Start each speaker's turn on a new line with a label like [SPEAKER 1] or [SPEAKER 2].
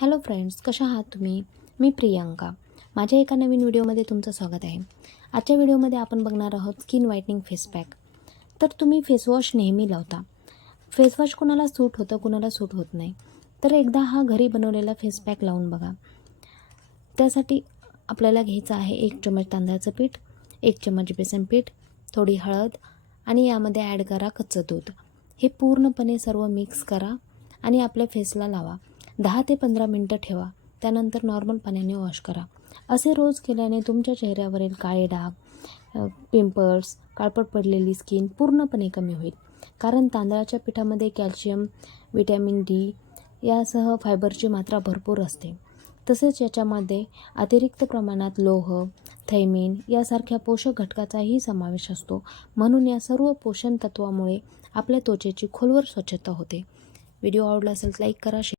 [SPEAKER 1] Hello friends कशा आहात तुम्ही? मी प्रियांका. माझ्या एका नवीन व्हिडिओमध्ये तुमचं स्वागत आहे. आजच्या व्हिडिओमध्ये आपण बघणार आहोत स्किन व्हाईटनिंग फेस पॅक तर तुम्ही फेसवॉश नेहमी लावता. फेसवॉश कुणाला सूट होतं कुणाला सूट होत नाही. तर एकदा हा घरी बनवलेला फेस पॅक लावून बघा. त्यासाठी आपल्याला घ्यायचं आहे एक चमच तांदळाचं पीठ एक चमच बेसन पीठ थोडी हळद आणि यामध्ये ॲड करा कच्चं दूध. हे पूर्णपणे सर्व मिक्स करा आणि आपल्या फेसला लावा. दहा ते पंधरा मिनटं ठेवा. त्यानंतर नॉर्मल पाण्याने वॉश करा. असे रोज केल्याने तुमच्या चेहऱ्यावरील काळे डाग पिंपल्स काळपट पडलेली स्किन पूर्णपणे कमी होईल. कारण तांदळाच्या पिठामध्ये कॅल्शियम विटॅमिन डी यासह फायबरची मात्रा भरपूर असते. तसेच याच्यामध्ये अतिरिक्त प्रमाणात लोह थैमीन यासारख्या पोषक घटकाचाही समावेश असतो. म्हणून या सर्व पोषण तत्वामुळे आपल्या त्वचेची खोलवर स्वच्छता होते. व्हिडिओ आवडला असेल लाईक करा शेअर